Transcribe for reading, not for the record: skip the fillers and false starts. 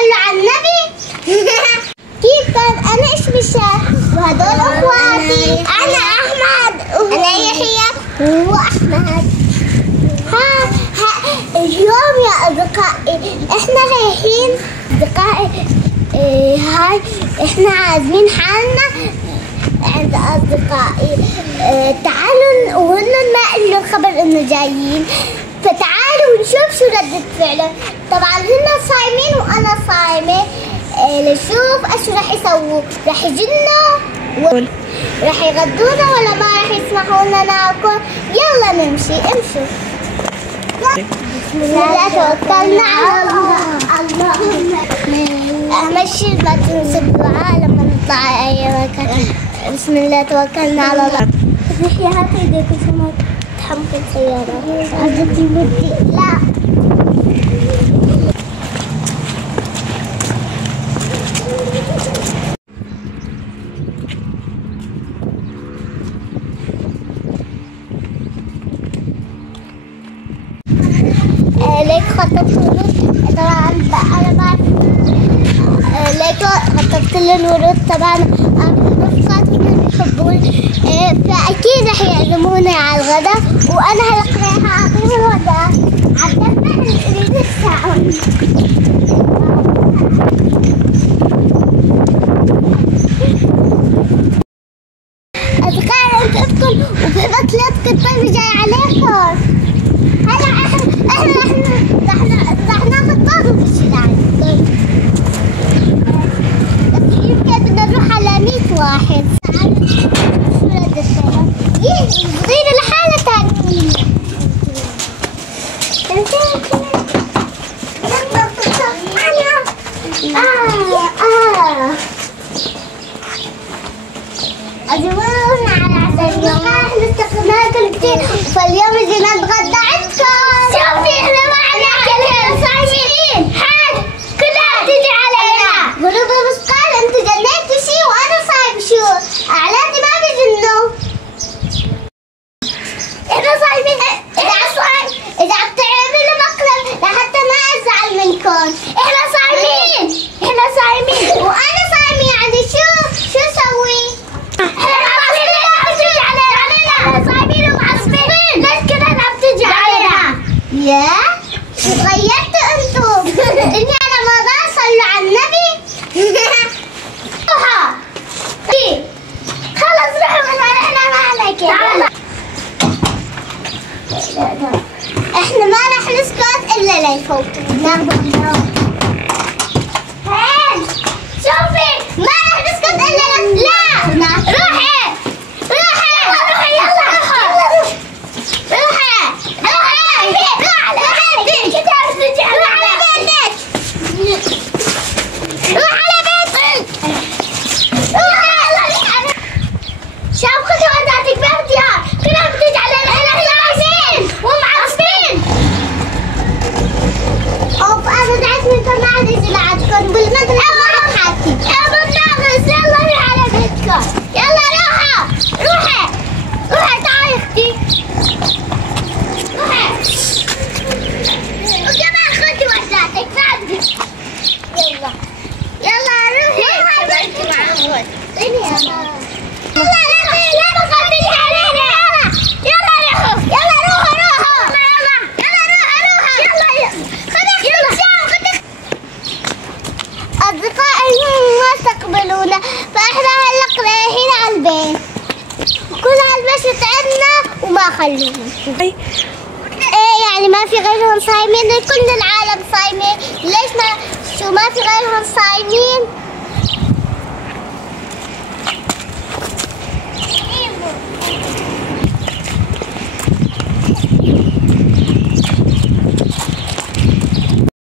صلوا على النبي. كيفكم؟ أنا اسمي شاه وهدول أخواتي. أنا أحمد. أنا يحيى وأحمد. اليوم يا أصدقائي إحنا رايحين أصدقائي هاي إحنا عازمين حالنا عند أصدقائي. تعالوا وهن ما قالوا الخبر إنه جايين، فتعالوا ونشوف شو ردة فعلهم. طبعا هن صايمين وأنا صايمة. لنشوف إيش راح يسووا، راح يجينا راح يغدونا ولا ما راح يسمحوا لنا ناكل. يلا نمشي امشوا. بسم الله توكلنا على الله. أهم شيء ما تنسوا الدعاء لما نطلع أي مكان. بسم الله توكلنا على الله. يحيى هات ايديك عشان تحمل السيارة. عزتي بدي لا. ليك خططت الورود. طبعا أنا بعرف ليك خططت الورود. طبعا رفقاتي بيحبون، فأكيد رح يعزموني على الغداء، وأنا هلق رايحة أعطيهم الغداء. عدتنا نريد الساعة. أصدقائي أنتم وبيبقى 3 كتاب جاي عليكم. هلا احنا رح ناخذ طابق بالشارع، بس يمكن بدنا نروح على 100 واحد. شو ردة فعلهم؟ صغيرة لحالها تانيين. عزمونا على عسل اليوم. احنا استخدمناكم كثير، فاليوم جينا نتغدى عندكم. شوفي احنا ما عنا كلنا صايمين. حال كلها تجي علينا. قولوا بس قال انت جنيتوا شيء وانا صايم شو؟ اعلاني ما بيجنوا. احنا صايمين. اذا عم تعملوا مقلب لحتى ما ازعل منكم. احنا صايمين. وانا صايمة. يعني شو اسوي؟ يا تغيرتوا انتم. اني انا رمضان صلوا على النبي. خلص روحوا من هنا. احنا ما عليك. احنا ما رح نسكت الا ليفوتوا. شوفي ما رح نسكت الا لا. روحي فاحنا هلق رايحين على البيت. كل هالبيت تعبنا وما خلوهم. ايه يعني ما في غيرهم صايمين، كل العالم صايمين.